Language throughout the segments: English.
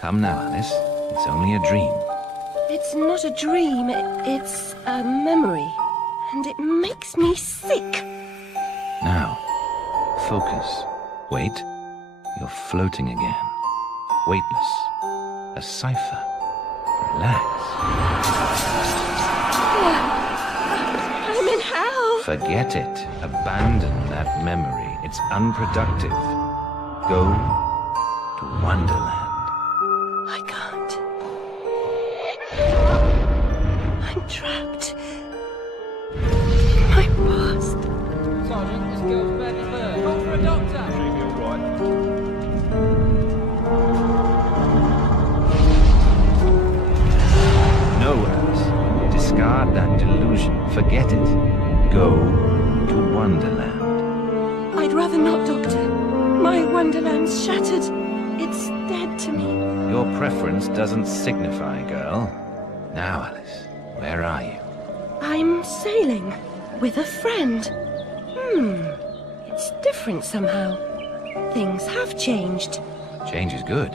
Come now, Alice. It's only a dream. It's not a dream, it's a memory. And it makes me sick. Now, focus. Wait. You're floating again. Weightless. A cipher. Relax. I'm in hell. Forget it. Abandon that memory. It's unproductive. Go to Wonderland. I can't. I'm trapped. My past. Sergeant, this girl's badly hurt. Call for a doctor. She'll be all right. No, Alice. Discard that delusion. Forget it. Go to Wonderland. I'd rather not, Doctor. My Wonderland's shattered. It's dead to me. Your preference doesn't signify, girl. Now, Alice, where are you? I'm sailing with a friend. It's different somehow. Things have changed. Change is good.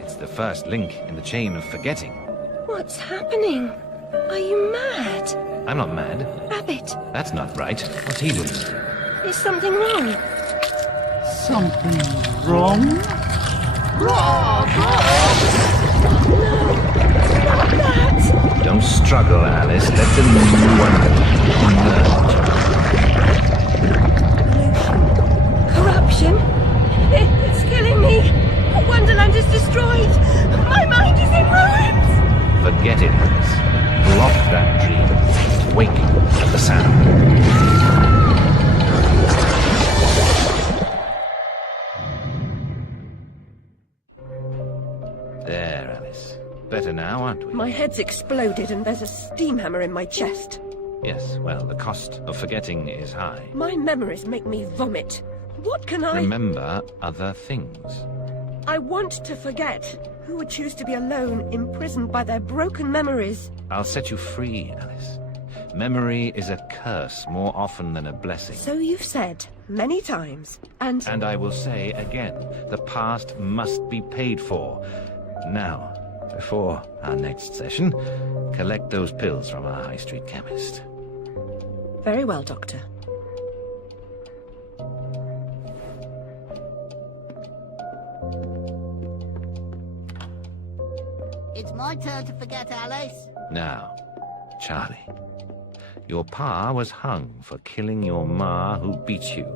It's the first link in the chain of forgetting. What's happening? Are you mad? I'm not mad. Rabbit, That's not right. What's he doing? is something wrong? Something wrong? Not that! Don't struggle, Alice. Let the new Wonderland emerge. Corruption? It's killing me! Wonderland is destroyed! My mind is in ruins! Forget it, Alice. Block that dream. Wake at the sound. There, Alice. Better now, aren't we? My head's exploded and there's a steam hammer in my chest. Yes, well, the cost of forgetting is high. My memories make me vomit. What can I... Remember other things. I want to forget. Who would choose to be alone, imprisoned by their broken memories? I'll set you free, Alice. Memory is a curse more often than a blessing. So you've said many times, and And I will say again, the past must be paid for. Now, before our next session, collect those pills from our high street chemist. very well, Doctor. It's my turn to forget, Alice. Now, Charlie, your pa was hung for killing your ma who beat you.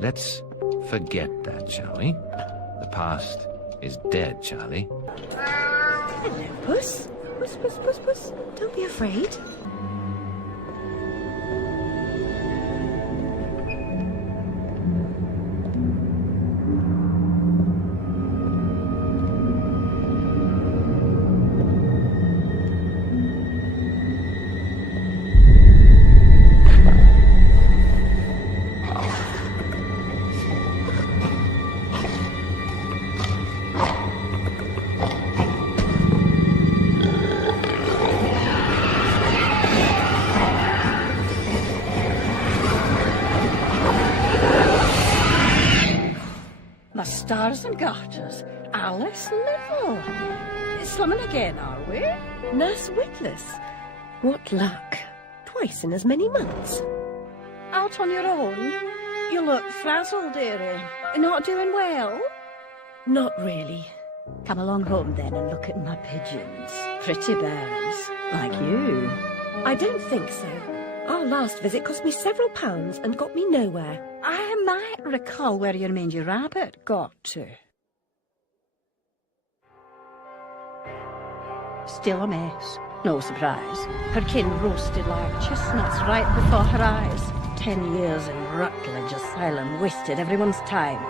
Let's forget that, shall we? The past is dead, Charlie. Hello, Puss. Puss, Puss, Puss, Puss. Don't be afraid. My stars and garters, Alice Little. Slumming again, are we? Nurse Witless. What luck. Twice in as many months. Out on your own? You look frazzled, dearie. Not doing well? Not really. Come along home then and look at my pigeons. Pretty birds, like you. I don't think so. Our last visit cost me several pounds and got me nowhere. I might recall where your mangy rabbit got to. Still a mess. No surprise. Her kin roasted like chestnuts right before her eyes. 10 years in Rutledge Asylum wasted everyone's time.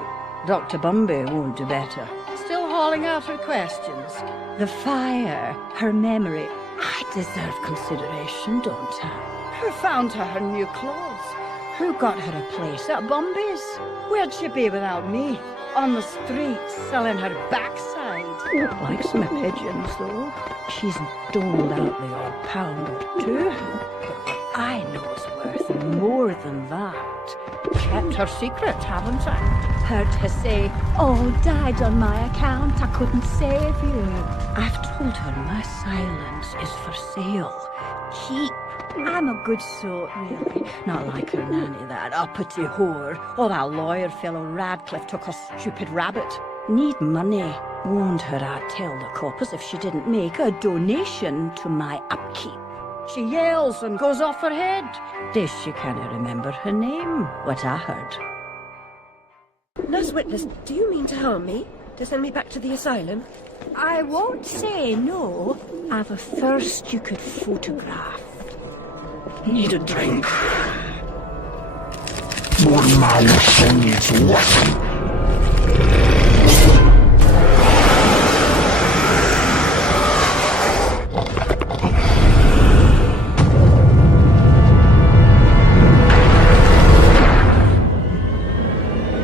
Dr. Bumby won't do better. Still hauling out her questions. The fire, her memory. I deserve consideration, don't I? Who found her new clothes? Who got her a place at Bumby's? Where'd she be without me? On the streets, selling her backside. Likes my pigeons, though. She's doled out the odd pound or two. But what I know is worth more than that. Kept her secret, haven't I? Heard her say, "Oh, died on my account, I couldn't save you." I've told her my silence is for sale. Keep. I'm a good sort, really. Not like her nanny, that uppity whore. Or that lawyer fellow Radcliffe took a stupid rabbit. Need money. Warned her I'd tell the coppers if she didn't make a donation to my upkeep. She yells and goes off her head. This she can't remember her name, what I heard. Nurse Witness, do you mean to harm me? To send me back to the asylum? I won't say no. I've a thirst you could photograph. Need a drink.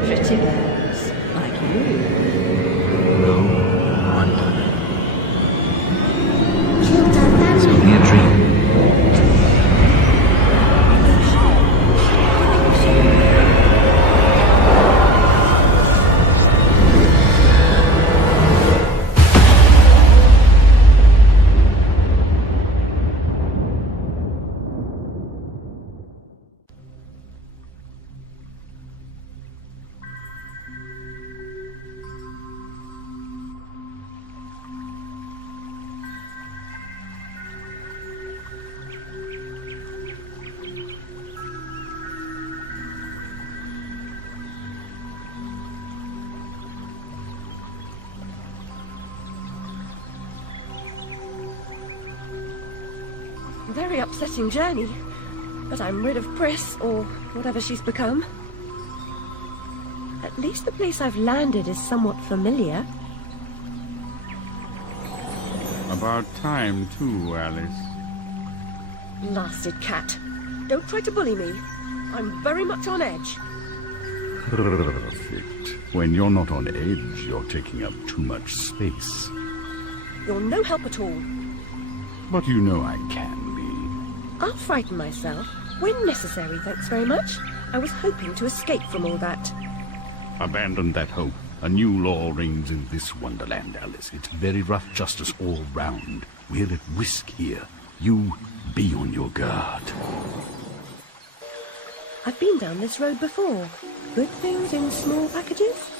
Pretty girls, like you. No wonder. It's only a dream. Very upsetting journey. But I'm rid of Pris, or whatever she's become. At least the place I've landed is somewhat familiar. About time, too, Alice. Blasted cat. Don't try to bully me. I'm very much on edge. Perfect. When you're not on edge, you're taking up too much space. You're no help at all. But you know I can be. I'll frighten myself when necessary, thanks very much. I was hoping to escape from all that. Abandon that hope. A new law reigns in this Wonderland, Alice. It's very rough justice all round. We're at risk here. You be on your guard. I've been down this road before. Good things in small packages?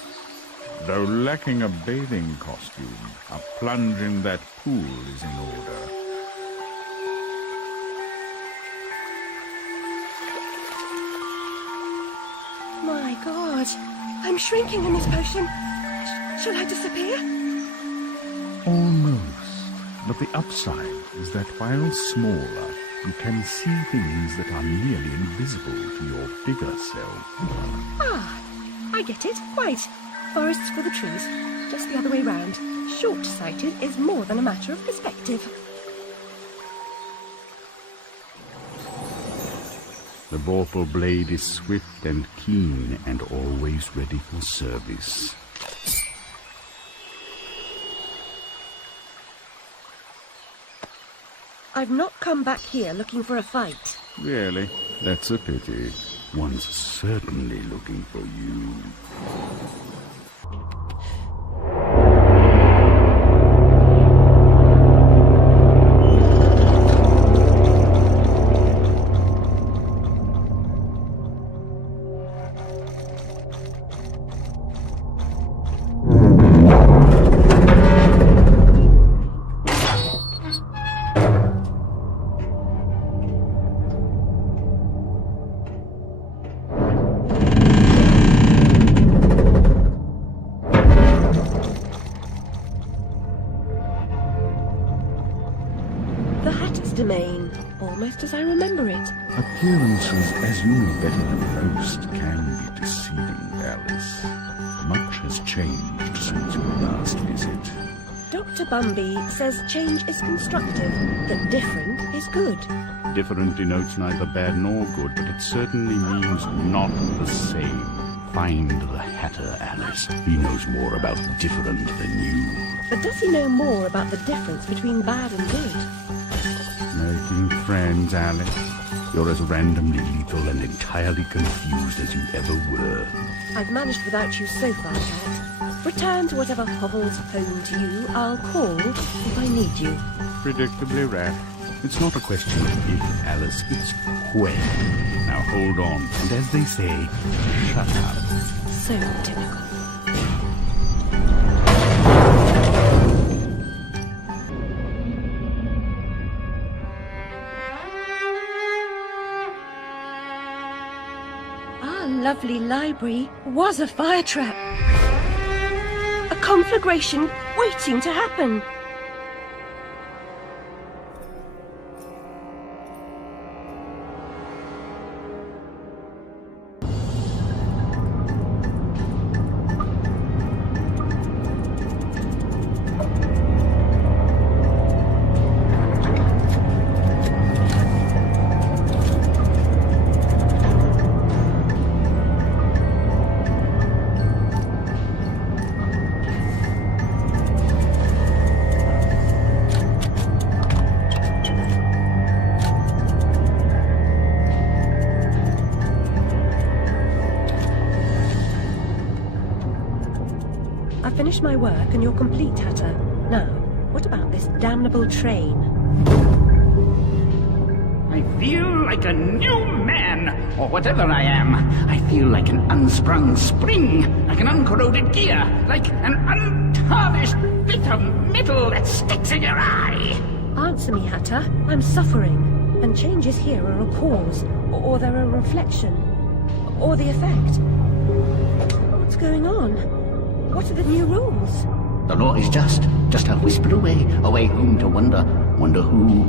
Though lacking a bathing costume, a plunge in that pool is in order. My God, I'm shrinking in this potion. Shall I disappear? Almost. But the upside is that while smaller, you can see things that are nearly invisible to your bigger self. Ah, I get it. Right. Forests for the trees. Just the other way round. Short-sighted is more than a matter of perspective. The vorpal blade is swift and keen and always ready for service. I've not come back here looking for a fight. Really? That's a pity. One's certainly looking for you. Domain, almost as I remember it. Appearances, as you know better than most, can be deceiving, Alice. Much has changed since your last visit. Dr. Bumby says change is constructive, that different is good. Different denotes neither bad nor good, but it certainly means not the same. Find the Hatter, Alice. He knows more about different than you. But does he know more about the difference between bad and good? Making friends, Alice. You're as randomly lethal and entirely confused as you ever were. I've managed without you so far, Cat. Return to whatever hovels home to you. I'll call if I need you. Predictably rare. It's not a question of if, Alice, it's when. Now hold on, and as they say, shut up. So typical. Our lovely library was a fire trap. A conflagration waiting to happen. I've finished my work and you're complete, Hatter. Now, what about this damnable train? I feel like a new man, or whatever I am. I feel like an unsprung spring, like an uncorroded gear, like an untarnished bit of metal that sticks in your eye. Answer me, Hatter. I'm suffering. And changes here are a cause, or they're a reflection, or the effect. What's going on? What are the new rules? The law is just a whisper away home to wonder who.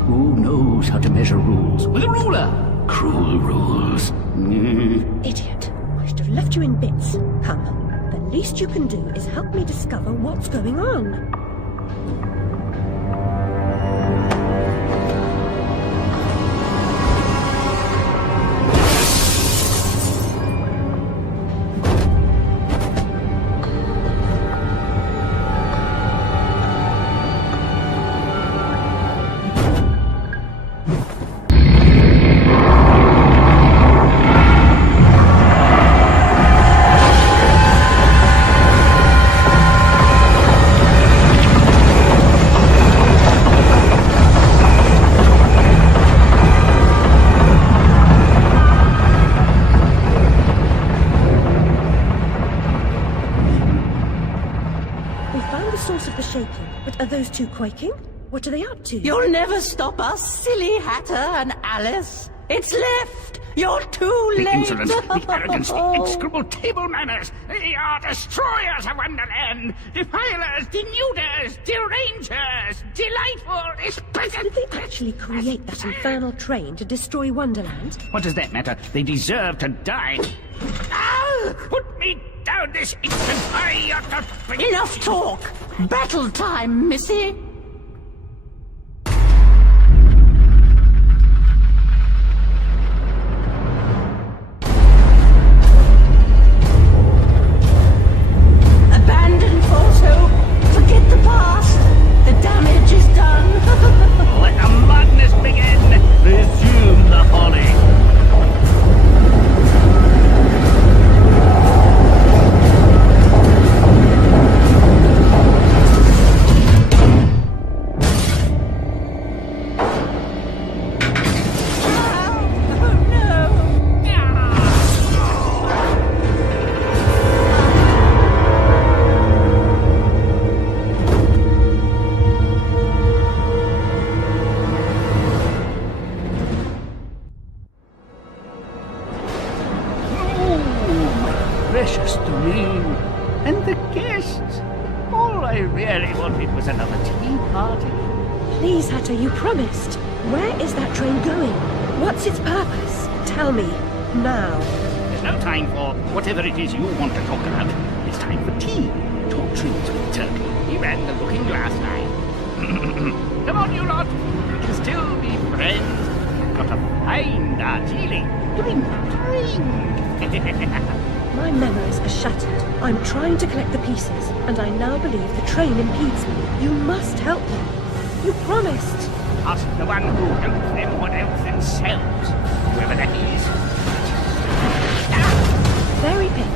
Who knows how to measure rules? With a ruler! Cruel rules. Idiot. I should have left you in bits. Come. The least you can do is help me discover what's going on. Are those two quaking? What are they up to? You'll never stop us, silly Hatter and Alice. It's left. You're too The late. insolence, the arrogance, the execrable table manners. They are destroyers of Wonderland. Defilers, denuders, derangers. Delightful, exquisite. Did they actually create that infernal train to destroy Wonderland? What does that matter? They deserve to die. Ah! Put me down this instant. I ought to... Enough talk. Battle time, missy. Abandon false hope. Forget the past. The damage is done. Let the madness begin. Resume the folly. Precious domain. And the guests. All I really wanted was another tea party. Please, Hatter, you promised. Where is that train going? What's its purpose? Tell me. Now. There's no time for whatever it is you want to talk about. It's time for tea. Talk trees with Turkey. He ran the looking glass line. Come on, you lot. We can still be friends. I've got a fine Darjeeling. Drink. My memories are shattered. I'm trying to collect the pieces, and I now believe the train impedes me. You must help me. You promised. Ask the one who helps them what else themselves, whoever that is. Very pink.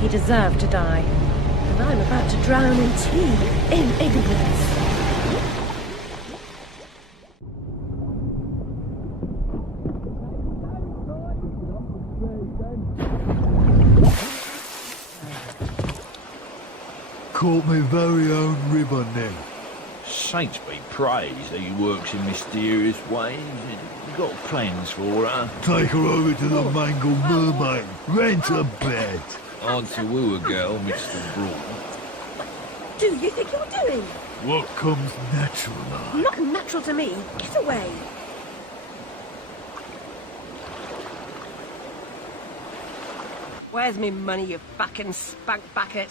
He deserved to die. And I'm about to drown in tea, in ignorance. Caught me very own ribbon then. Saints be praised that he works in mysterious ways. You got plans for her? Take her over to the Mangled Mermaid. Rent a bed. On to woo a girl, Mr. Broad. Do you think you're doing? What comes natural, like? Not natural to me. Get away. Where's me money, you fucking spank bucket?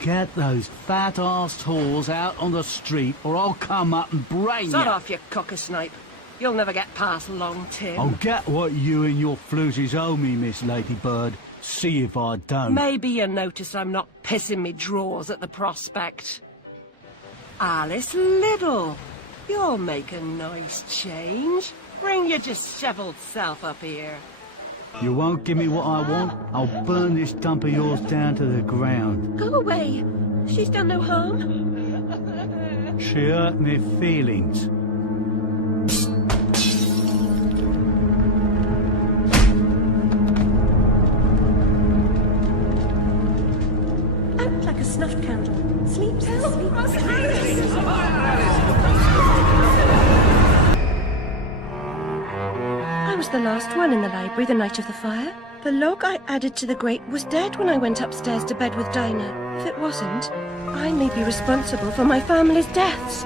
Get those fat-arsed whores out on the street, or I'll come up and brain Sod you. off, you cocker-snipe. You'll never get past Long Tim. I'll get what you and your floozies owe me, Miss Ladybird. See if I don't. Maybe you notice I'm not pissing me drawers at the prospect. Alice Liddell, you'll make a nice change. Bring your dishevelled self up here. You won't give me what I want, I'll burn this dump of yours down to the ground. Go away. She's done no harm. She hurt me feelings. Out like a snuffed candle. Sleep, sleep, I was the last one in the library the night of the fire. The log I added to the grate was dead when I went upstairs to bed with Dinah. If it wasn't, I may be responsible for my family's deaths.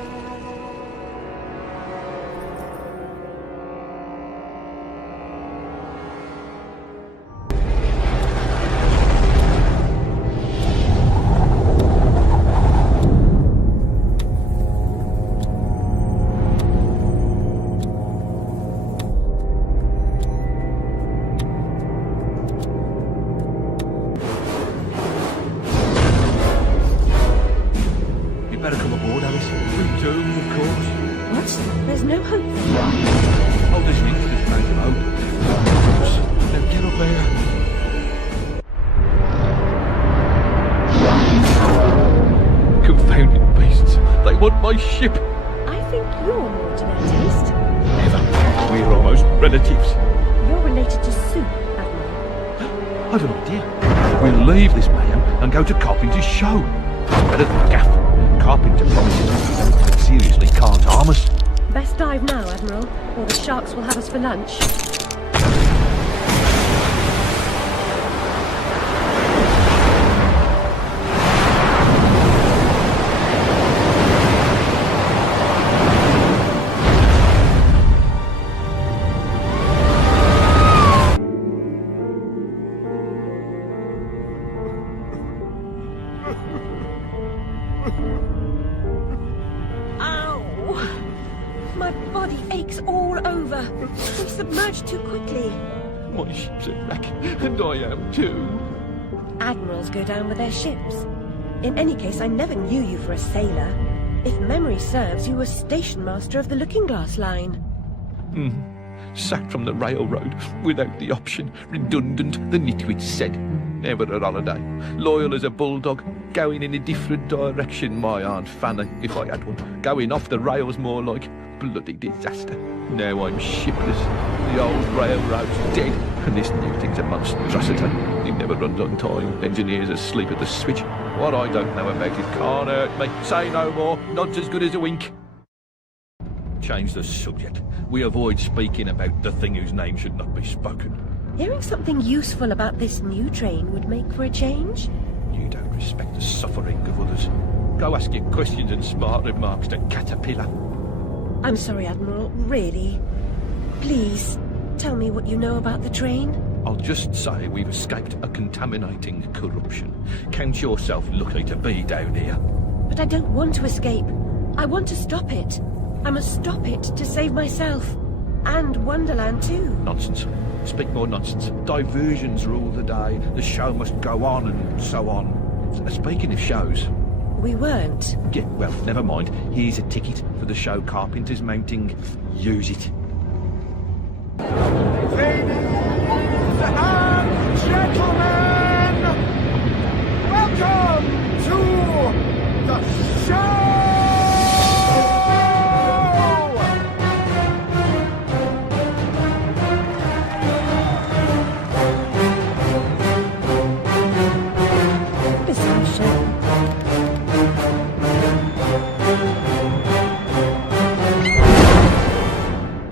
Better come aboard, Alice. We do, of course. What? There's no hope. Hold this in for this bank of hope. Now get up there. Confounded beasts. They want my ship. I think you're more to their taste. Never. We're almost relatives. You're related to Sue, Admiral. I've an idea. We'll leave this mayhem and go to Carpenter's show. Better than Gaff. Carpenter promises, but seriously can't harm us. Best dive now, Admiral, or the sharks will have us for lunch. My body aches all over. We submerged too quickly. My ship's a wreck, and I am too. Admirals go down with their ships. In any case, I never knew you for a sailor. If memory serves, you were station master of the Looking Glass line. Sacked from the railroad without the option. Redundant, the nitwit said. Never a holiday. Loyal as a bulldog. Going in a different direction, my Aunt Fanny, if I had one. Going off the rails more like. Bloody disaster. Now I'm shipless. The old railroad's dead, and this new thing's a monstrosity. It never runs on time. Engineers asleep at the switch. What I don't know about it can't hurt me. Say no more. Nod's as good as a wink. Change the subject. We avoid speaking about the thing whose name should not be spoken. Hearing something useful about this new train would make for a change. You don't respect the suffering of others. Go ask your questions and smart remarks to Caterpillar. I'm sorry, Admiral, really. Please, tell me what you know about the train. I'll just say we've escaped a contaminating corruption. Count yourself lucky to be down here. But I don't want to escape. I want to stop it. I must stop it to save myself. And Wonderland too. Nonsense. Speak more nonsense. Diversions rule the day. The show must go on and so on. Speaking of shows... We weren't. Yeah, well, never mind. Here's a ticket for the show Carpenter's mounting. Use it. Ladies and gentlemen, welcome to the show! Bizarre show.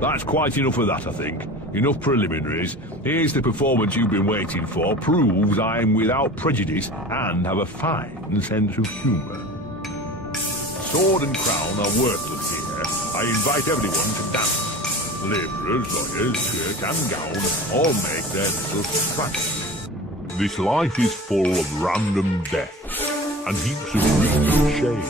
That's quite enough of that, I think. Enough preliminaries. Here's the performance you've been waiting for. Proves I'm without prejudice and have a fine sense of humour. Sword and crown are worthless here. I invite everyone to dance. Labourers, lawyers, shirt and gown all make their little strike. This life is full of random deaths and heaps of grief and shame.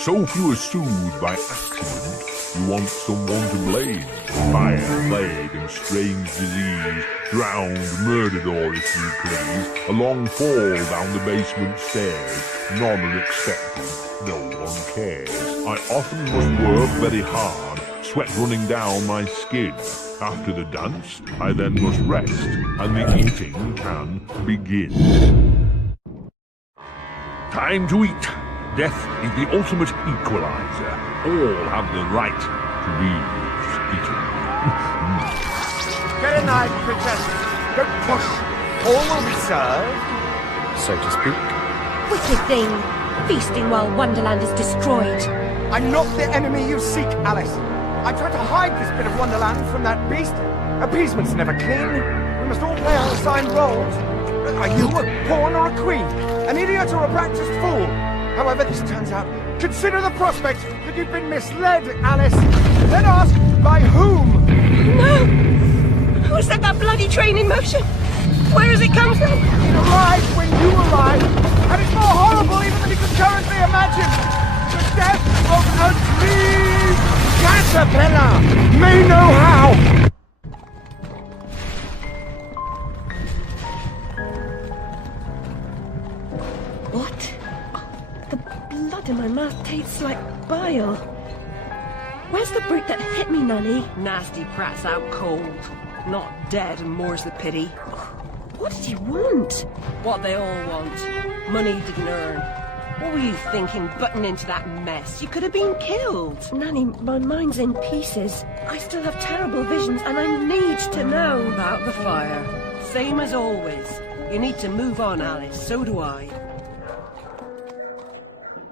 So few are soothed by accident. You want someone to blame. Fire, plague, and strange disease. Drowned, murdered, or if you please, a long fall down the basement stairs. None are expected. No one cares. I often must work very hard, sweat running down my skin. After the dance, I then must rest, and the eating can begin. Time to eat. Death is the ultimate equalizer. All have the right to be eaten. Get a knife, princess. Don't push. All will be served, so to speak. Wicked thing. Feasting while Wonderland is destroyed. I'm not the enemy you seek, Alice. I tried to hide this bit of Wonderland from that beast. Appeasement's never clean. We must all play our assigned roles. Are you a pawn or a queen? An idiot or a practiced fool? However this turns out, consider the prospect that you've been misled, Alice. Then ask, by whom? No! Who set that bloody train in motion? Where has it come from? It arrived when you arrived, and it's more horrible even than you can currently imagine. The death of a dream caterpillar may know how. What? The blood in my mouth tastes like bile. Where's the brute that hit me, Nanny? Nasty prat's out cold. Not dead, and more's the pity. What did he want? What they all want. Money he didn't earn. What were you thinking, butting into that mess? You could have been killed. Nanny, my mind's in pieces. I still have terrible visions, and I need to know. About the fire. Same as always. You need to move on, Alice. So do I.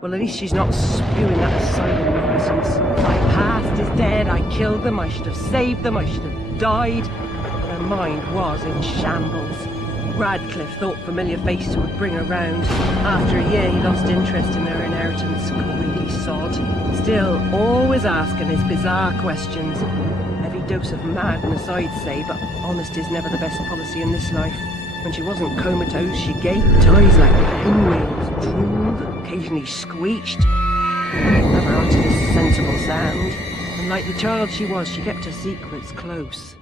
Well, at least she's not spewing that asylum nonsense. My past is dead, I killed them, I should have saved them, I should have died. Her mind was in shambles. Radcliffe thought familiar faces would bring her round. After a year, he lost interest in her inheritance. Greedy sod. Still, always asking his bizarre questions. Heavy dose of madness, I'd say, but honesty's never the best policy in this life. When she wasn't comatose, she gaped, eyes like pinwheels, drooled, occasionally screeched. Never uttered a sensible sound. And like the child she was, she kept her secrets close.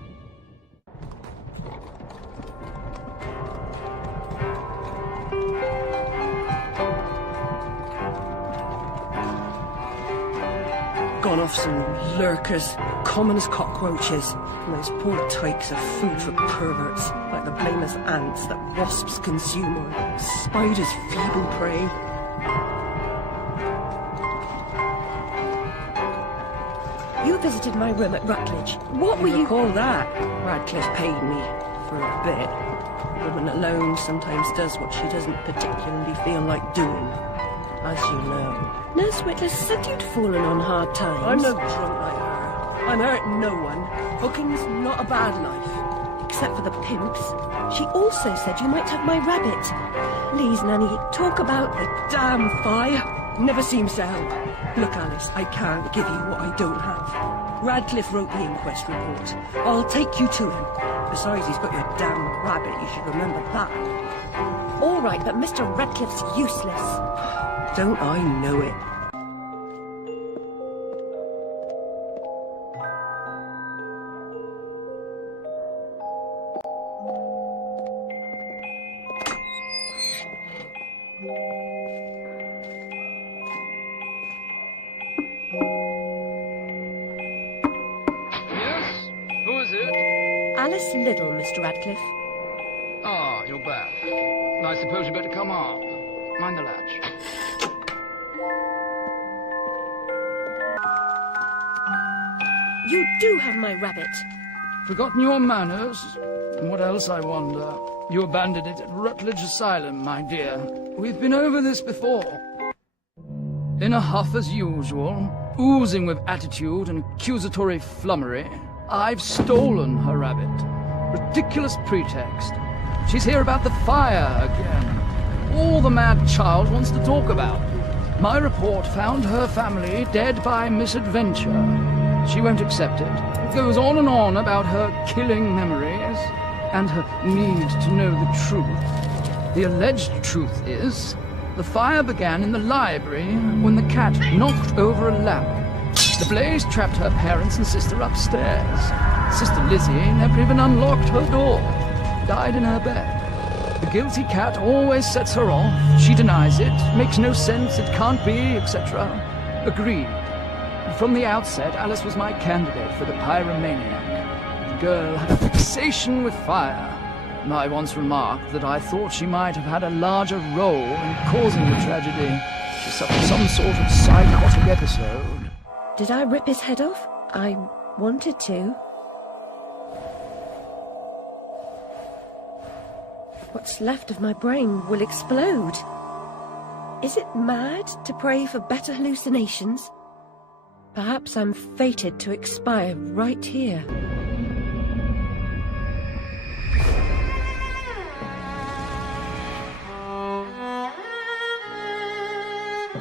Gone off some lurkers, common as cockroaches. And those poor tykes are food for perverts, like the blameless ants that wasps consume or spiders' feeble prey. You visited my room at Rutledge. What were you... Recall that? Radcliffe paid me for a bit. A woman alone sometimes does what she doesn't particularly feel like doing. As you know. Nurse Whitler said you'd fallen on hard times. I'm no drunk like her. I'm hurting no one. Hooking's not a bad life. Except for the pimps. She also said you might have my rabbit. Please, Nanny, talk about... The damn fire never seems to help. Look, Alice, I can't give you what I don't have. Radcliffe wrote the inquest report. I'll take you to him. Besides, he's got your damn rabbit. You should remember that. All right, but Mr. Radcliffe's useless. Don't I know it? Alice Liddell, Mr. Radcliffe. Ah, you're back. I suppose you better come up. Mind the latch. You do have my rabbit. Forgotten your manners? And what else, I wonder? You abandoned it at Rutledge Asylum, my dear. We've been over this before. In a huff as usual, oozing with attitude and accusatory flummery, I've stolen her rabbit. Ridiculous pretext. She's here about the fire again. All the mad child wants to talk about. My report found her family dead by misadventure. She won't accept it. It goes on and on about her killing memories and her need to know the truth. The alleged truth is, the fire began in the library when the cat knocked over a lamp. The blaze trapped her parents and sister upstairs. Sister Lizzie never even unlocked her door. Died in her bed. The guilty cat always sets her off. She denies it. Makes no sense. It can't be, etc. Agreed. From the outset, Alice was my candidate for the pyromaniac. The girl had a fixation with fire. I once remarked that I thought she might have had a larger role in causing the tragedy. She suffered some sort of psychotic episode. Did I rip his head off? I wanted to. What's left of my brain will explode. Is it mad to pray for better hallucinations? Perhaps I'm fated to expire right here.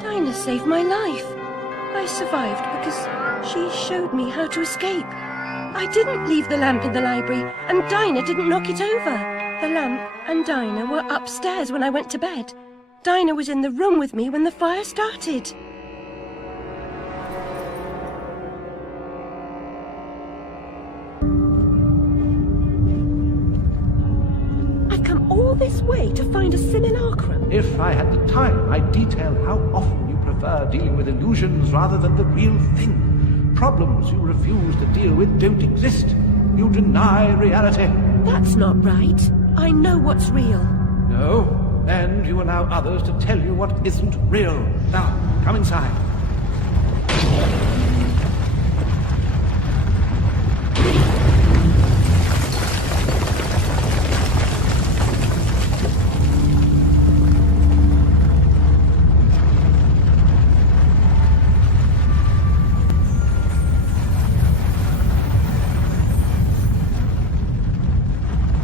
Dinah saved my life. I survived because she showed me how to escape. I didn't leave the lamp in the library, and Dinah didn't knock it over. The lamp and Dinah were upstairs when I went to bed. Dinah was in the room with me when the fire started. I've come all this way to find a simulacrum. If I had the time, I'd detail how often you prefer dealing with illusions rather than the real thing. Problems you refuse to deal with don't exist. You deny reality. That's not right. I know what's real. No, and you allow others to tell you what isn't real. Now, come inside.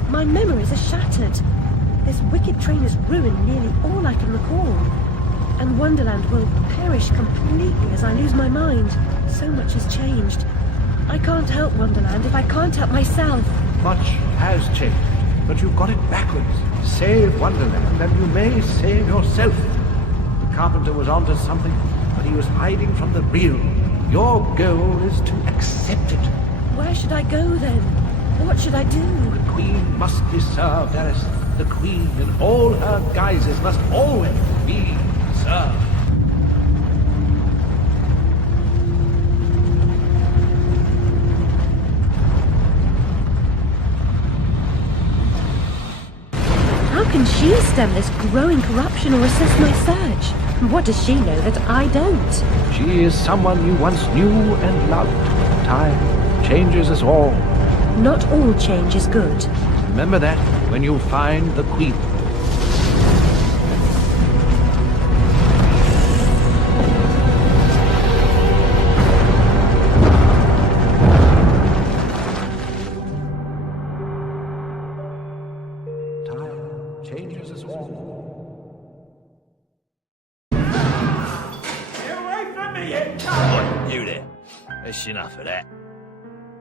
My memories are shattered. This wicked train has ruined nearly all I can recall. And Wonderland will perish completely as I lose my mind. So much has changed. I can't help Wonderland if I can't help myself. Much has changed, but you've got it backwards. Save Wonderland, and you may save yourself. The carpenter was onto something, but he was hiding from the real. Your goal is to accept it. Where should I go then? What should I do? The Queen must be served, Alice. The Queen in all her guises must always be served. How can she stem this growing corruption or assess my search? What does she know that I don't? She is someone you once knew and loved. Time changes us all. Not all change is good. Remember that when you find the Queen. Time changes us all. Get away from me, you coward! You there. That's enough of that.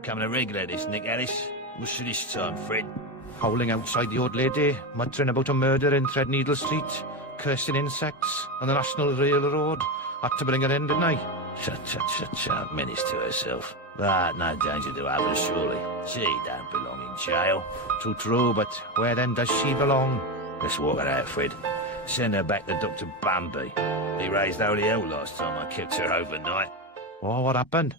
Coming a regular this, Nick Alice. What's this time, Fred? Howling outside the old lady, muttering about a murder in Threadneedle Street, cursing insects on the National Railroad. Had to bring her in, didn't I? Shut, menace to herself. But no danger to others, surely. She don't belong in jail. Too true, but where then does she belong? Let's walk her out, Fred. Send her back to Dr. Bumby. He raised holy hell last time I kept her overnight. Oh, what happened?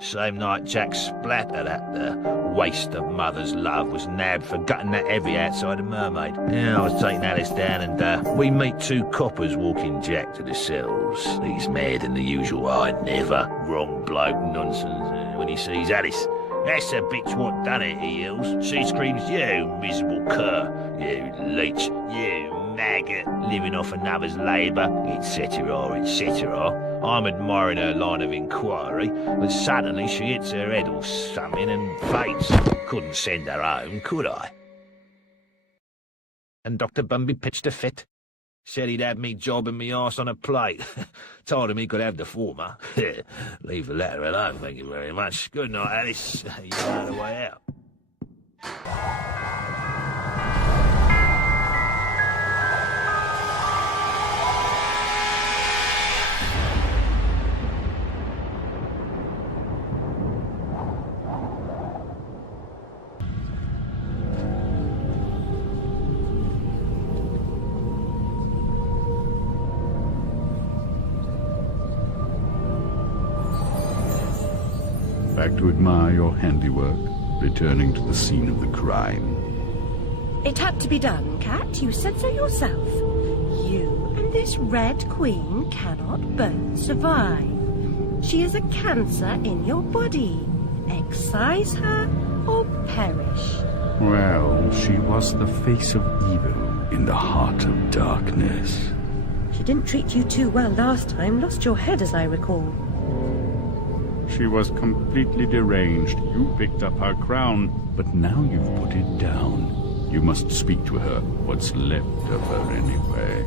Same night Jack splattered at the waste of mother's love was nabbed for gutting that heavy outside the Mermaid. Yeah, I was taking Alice down and we meet two coppers walking Jack to the cells. He's mad than the usual I never wrong bloke nonsense when he sees Alice. That's the bitch what done it, he yells. She screams, you miserable cur, you leech, you maggot, living off another's labour, etc., etc. I'm admiring her line of inquiry, but suddenly she hits her head or something and faints. Couldn't send her home, could I? And Dr. Bumby pitched a fit. Said he'd have me jobbing me arse on a plate. Told him he could have the former. Leave the latter alone, thank you very much. Good night, Alice. You know the way out. Back to admire your handiwork, returning to the scene of the crime. It had to be done, Cat. You said so yourself. You and this Red Queen cannot both survive. She is a cancer in your body. Excise her or perish. Well, she was the face of evil in the heart of darkness. She didn't treat you too well last time. Lost your head, as I recall. She was completely deranged. You picked up her crown, but now you've put it down. You must speak to her, what's left of her anyway.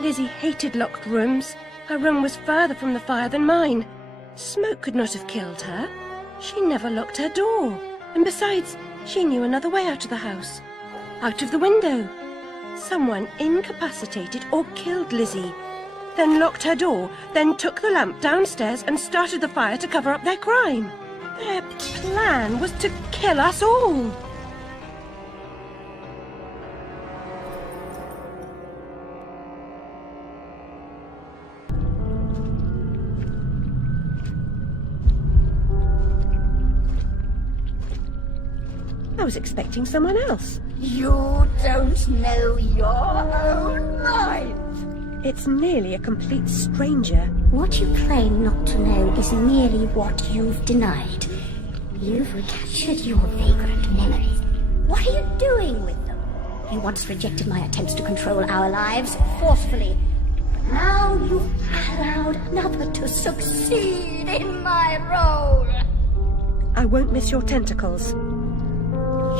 Lizzie hated locked rooms. Her room was further from the fire than mine. Smoke could not have killed her. She never locked her door. And besides, she knew another way out of the house. Out of the window. Someone incapacitated or killed Lizzie, then locked her door, then took the lamp downstairs and started the fire to cover up their crime. Their plan was to kill us all. I was expecting someone else. You don't know your own mind. It's nearly a complete stranger. What you claim not to know is merely what you've denied. You've recaptured your vagrant memories. What are you doing with them? You once rejected my attempts to control our lives forcefully. But now you've allowed another to succeed in my role. I won't miss your tentacles.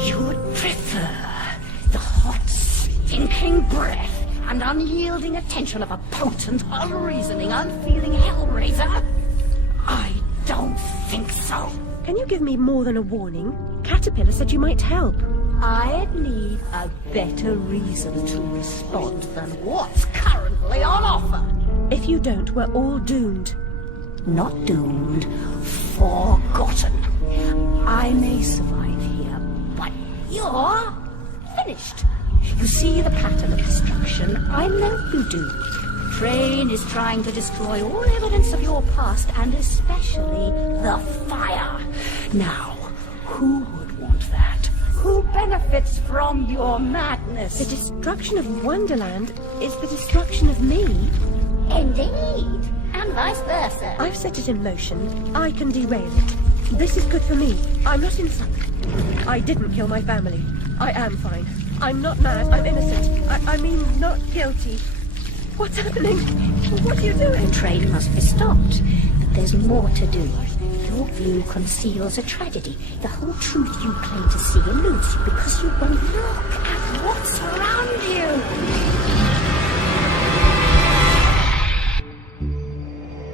You would prefer the hot, stinking breath and unyielding attention of a potent, unreasoning, unfeeling hellraiser? I don't think so. Can you give me more than a warning? Caterpillar said you might help. I'd need a better reason to respond than what's currently on offer. If you don't, we're all doomed. Not doomed, forgotten. I may survive here, but you're finished. You see the pattern of destruction. I know you do. Train is trying to destroy all evidence of your past, and especially the fire. Now, who would want that? Who benefits from your madness? The destruction of Wonderland is the destruction of me. Indeed, and vice versa. I've set it in motion. I can derail it. This is good for me. I'm not insane. I didn't kill my family. I am fine. I'm not mad. I'm innocent. I mean, not guilty. What's happening? What are you doing? The train must be stopped, but there's more to do. Your view conceals a tragedy. The whole truth you claim to see eludes you because you won't look at what's around you.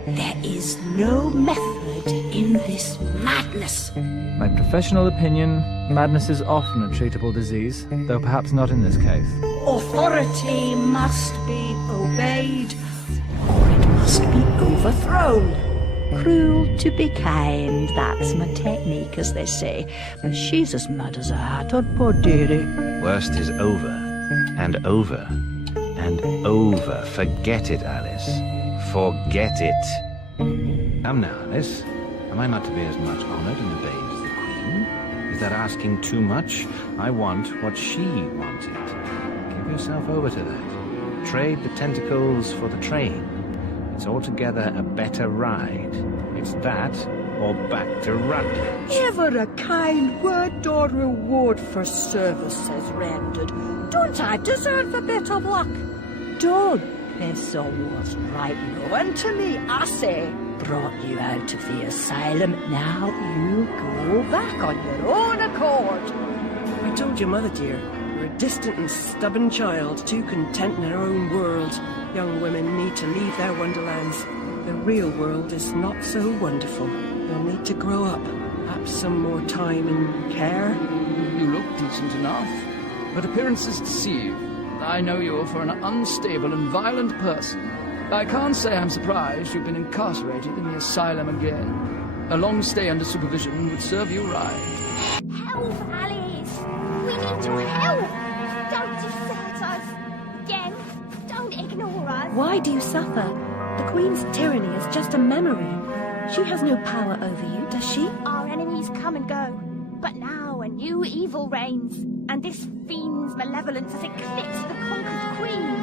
There is no method in this madness. My professional opinion, madness is often a treatable disease, though perhaps not in this case. Authority must be obeyed, or it must be overthrown. cruel to be kind. That's my technique, as they say. But she's as mad as a hatter, poor dearie. Worst is over, and over, and over. Forget it, Alice. Forget it. Come now, Alice. Am I not to be as much honoured and obeyed as the Queen? Is that asking too much? I want what she wanted. Give yourself over to that. Trade the tentacles for the train. It's altogether a better ride. It's that or back to Rutledge. Ever a kind word or reward for services rendered? Don't I deserve a bit of luck? Don't piss on what's right knowing to me, I say. Brought you out of the asylum, now you go back on your own accord. I told your mother, dear, you're a distant and stubborn child, too content in her own world. Young women need to leave their wonderlands. The real world is not so wonderful. You'll need to grow up. Perhaps some more time and care. You look decent enough, but appearances deceive. I know you for an unstable and violent person. I can't say I'm surprised you've been incarcerated in the asylum again. A long stay under supervision would serve you right. Help, Alice! We need your help! Don't desert us! Again, don't ignore us! Why do you suffer? The Queen's tyranny is just a memory. She has no power over you, does she? Our enemies come and go, but now a new evil reigns, and this fiend's malevolence has eclipsed the conquered queens.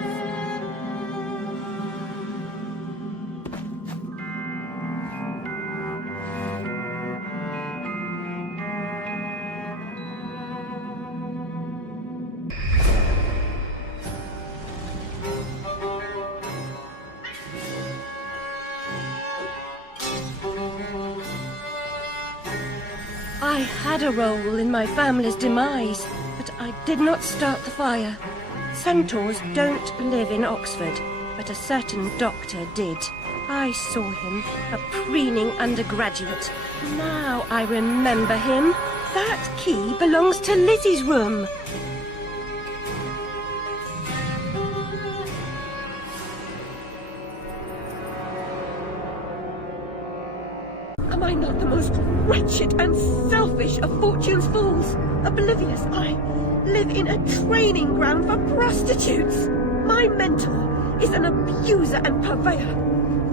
I had a role in my family's demise, but I did not start the fire. Centaurs don't live in Oxford, but a certain doctor did. I saw him, a preening undergraduate. Now I remember him. That key belongs to Lizzie's room. Am I not the most wretched and selfish of fortune's fools? Oblivious, I live in a training ground for prostitutes. My mentor is an abuser and purveyor.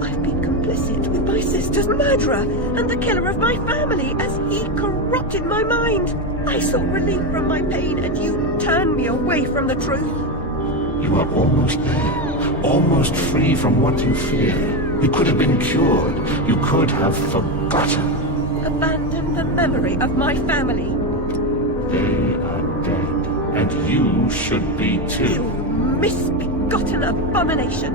I've been complicit with my sister's murderer and the killer of my family as he corrupted my mind. I sought relief from my pain and you turned me away from the truth. You are almost there, almost free from what you fear. You could have been cured. You could have forgotten. Abandon the memory of my family. They are dead, and you should be too. You misbegotten abomination!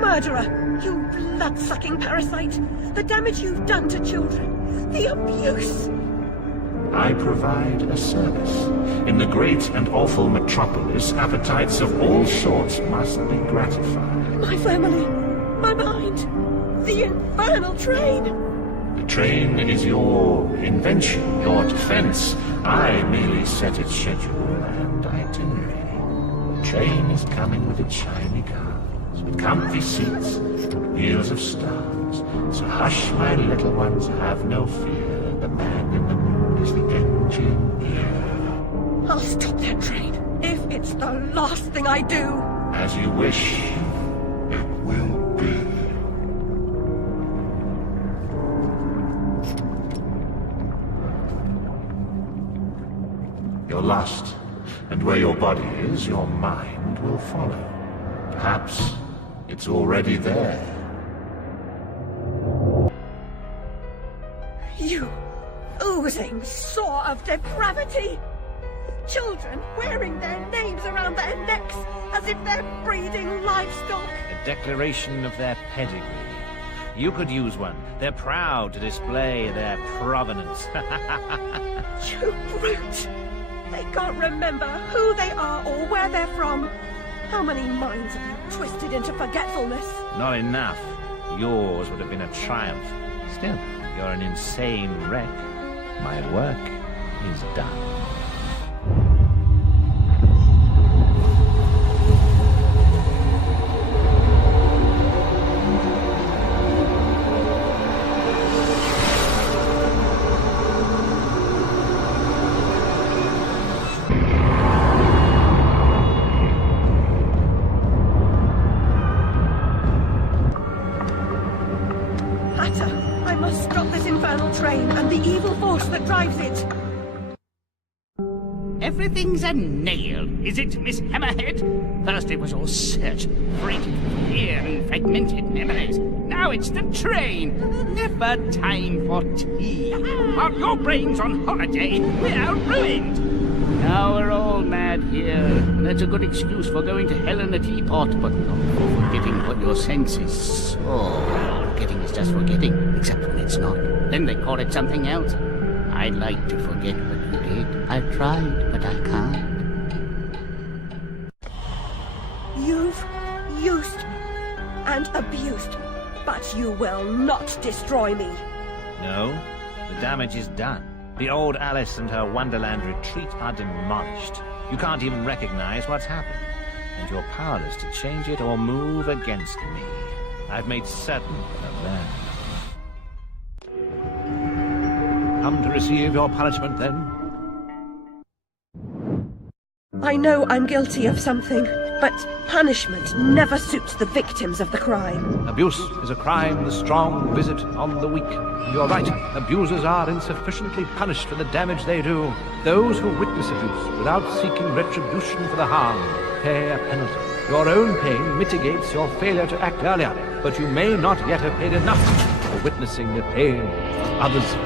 Murderer! You blood-sucking parasite! The damage you've done to children! The abuse! I provide a service. In the great and awful metropolis, appetites of all sorts must be gratified. My family! My mind! The infernal train! The train is your invention, your defense. I merely set its schedule and itinerary. The train is coming with its shiny cars, with comfy seats, wheels of stars. So hush, my little ones, have no fear. The man in the moon is the engineer. I'll stop that train, if it's the last thing I do. As you wish, it will be. You're lost, and where your body is, your mind will follow. Perhaps it's already there. You oozing sore of depravity! Children wearing their names around their necks as if they're breeding livestock! A declaration of their pedigree. You could use one. They're proud to display their provenance. You brute! They can't remember who they are or where they're from. How many minds have you twisted into forgetfulness? Not enough. Yours would have been a triumph. Still, you're an insane wreck. My work is done. Hatter, I must stop this infernal train and the evil force that drives it. Everything's a nail, is it, Miss Hammerhead? First it was all search, freighted with fear and fragmented memories. Now it's the train. Never time for tea. While your brain's on holiday, we're ruined. Now we're all mad here, and that's a good excuse for going to hell in a teapot, but not for forgetting what your senses saw. Forgetting is just forgetting, except when it's not. Then they call it something else. I'd like to forget what you did. I've tried, but I can't. You've used and abused, but you will not destroy me. No, the damage is done. The old Alice and her Wonderland retreat are demolished. You can't even recognize what's happened, and you're powerless to change it or move against me. I've made certain of that. Come to receive your punishment, then? I know I'm guilty of something, but punishment never suits the victims of the crime. Abuse is a crime the strong visit on the weak. You're right, abusers are insufficiently punished for the damage they do. Those who witness abuse without seeking retribution for the harm pay a penalty. Your own pain mitigates your failure to act earlier, but you may not yet have paid enough for witnessing the pain of others.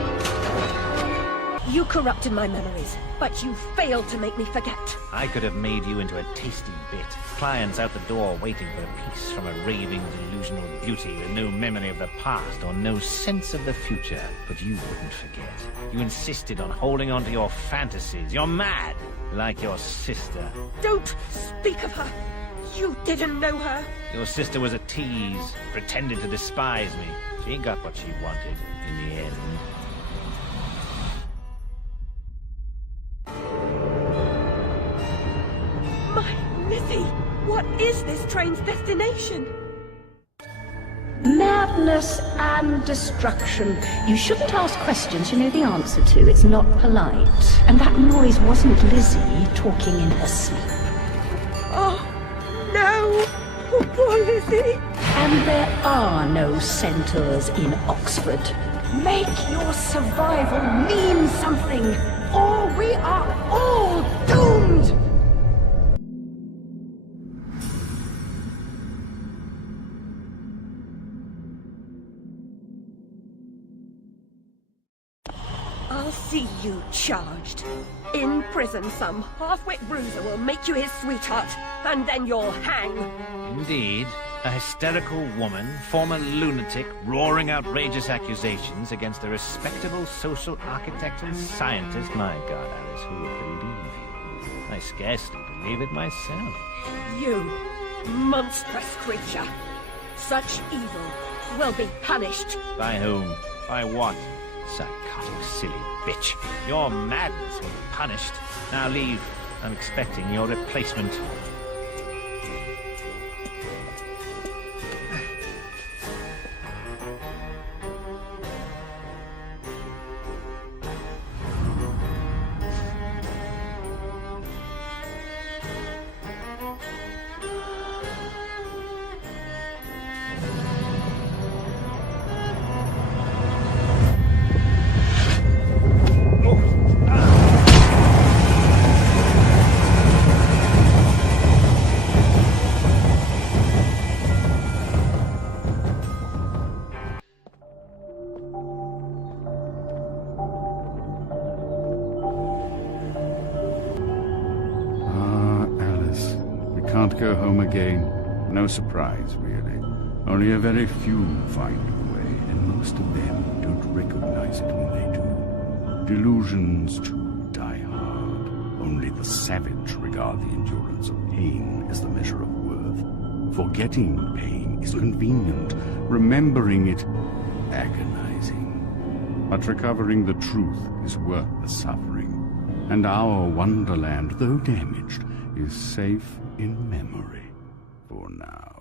You corrupted my memories, but you failed to make me forget. I could have made you into a tasty bit. Clients out the door waiting for a piece from a raving, delusional beauty with no memory of the past or no sense of the future. But you wouldn't forget. You insisted on holding on to your fantasies. You're mad, like your sister. Don't speak of her. You didn't know her. Your sister was a tease, pretended to despise me. She got what she wanted in the end. Lizzie, what is this train's destination? Madness and destruction. You shouldn't ask questions you know the answer to. It's not polite. And that noise wasn't Lizzie talking in her sleep. Oh, no! Poor Lizzie! And there are no centaurs in Oxford. Make your survival mean something, or we are all doomed! I'll see you charged. In prison, some half-wit bruiser will make you his sweetheart, and then you'll hang. Indeed. A hysterical woman, former lunatic, roaring outrageous accusations against a respectable social architect and scientist. My God, Alice, who would believe you? I scarcely believe it myself. You, monstrous creature. Such evil will be punished. By whom? By what? Psychotic, silly bitch. Your madness will be punished. Now leave. I'm expecting your replacement. Can't go home again. No surprise, really. Only a very few find a way, and most of them don't recognize it when they do. Delusions, too, die hard. Only the savage regard the endurance of pain as the measure of worth. Forgetting pain is convenient. Remembering it, agonizing. But recovering the truth is worth the suffering. And our Wonderland, though damaged, is safe in memory for now.